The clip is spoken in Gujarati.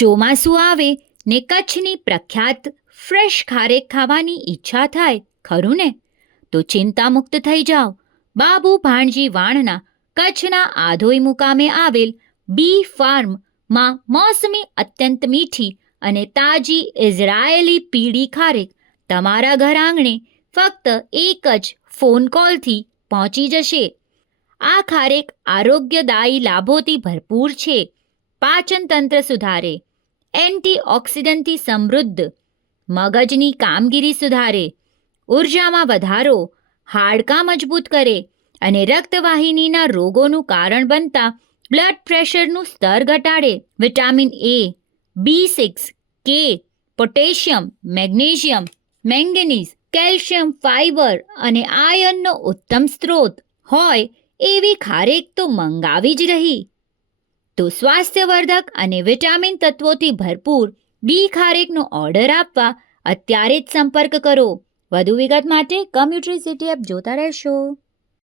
ચોમાસું આવે ને કચ્છની પ્રખ્યાત ફ્રેશ ખારેક ખાવાની ઈચ્છા થાય, ખરું ને? તો ચિંતામુક્ત થઈ જાઓ. બાબુ ભાણજી વાણના કચ્છના આધોઈ મુકામે આવેલ બી ફાર્મમાં મોસમી અત્યંત મીઠી અને તાજી ઇઝરાયેલી પીળી ખારેક તમારા ઘર આંગણે ફક્ત એક જ ફોન કોલથી પહોંચી જશે. આ ખારેક આરોગ્યદાયી લાભોથી ભરપૂર છે. પાચન તંત્ર સુધારે, એન્ટીઓક્સિડન્ટથી સમૃદ્ધ, મગજની કામગીરી સુધારે, ઉર્જામાં વધારો, હાડકાં મજબૂત કરે અને રક્તવાહિનીના રોગોનું કારણ બનતા બ્લડ પ્રેશરનું સ્તર ઘટાડે. વિટામિન એ, B6, કે, potassium, magnesium, manganese, calcium, fibre અને આયર્નનો ઉત્તમ સ્ત્રોત હોય એવી ખારેક તો મંગાવી જ રહી. તો સ્વાસ્થ્યવર્ધક અને વિટામિન તત્વોથી ભરપૂર બી ખારેકનો ઓર્ડર આપવા અત્યારે જ સંપર્ક કરો. વધુ વિગત માટે કમ્યુટ્રી સિટી એપ જોતા રહેશો.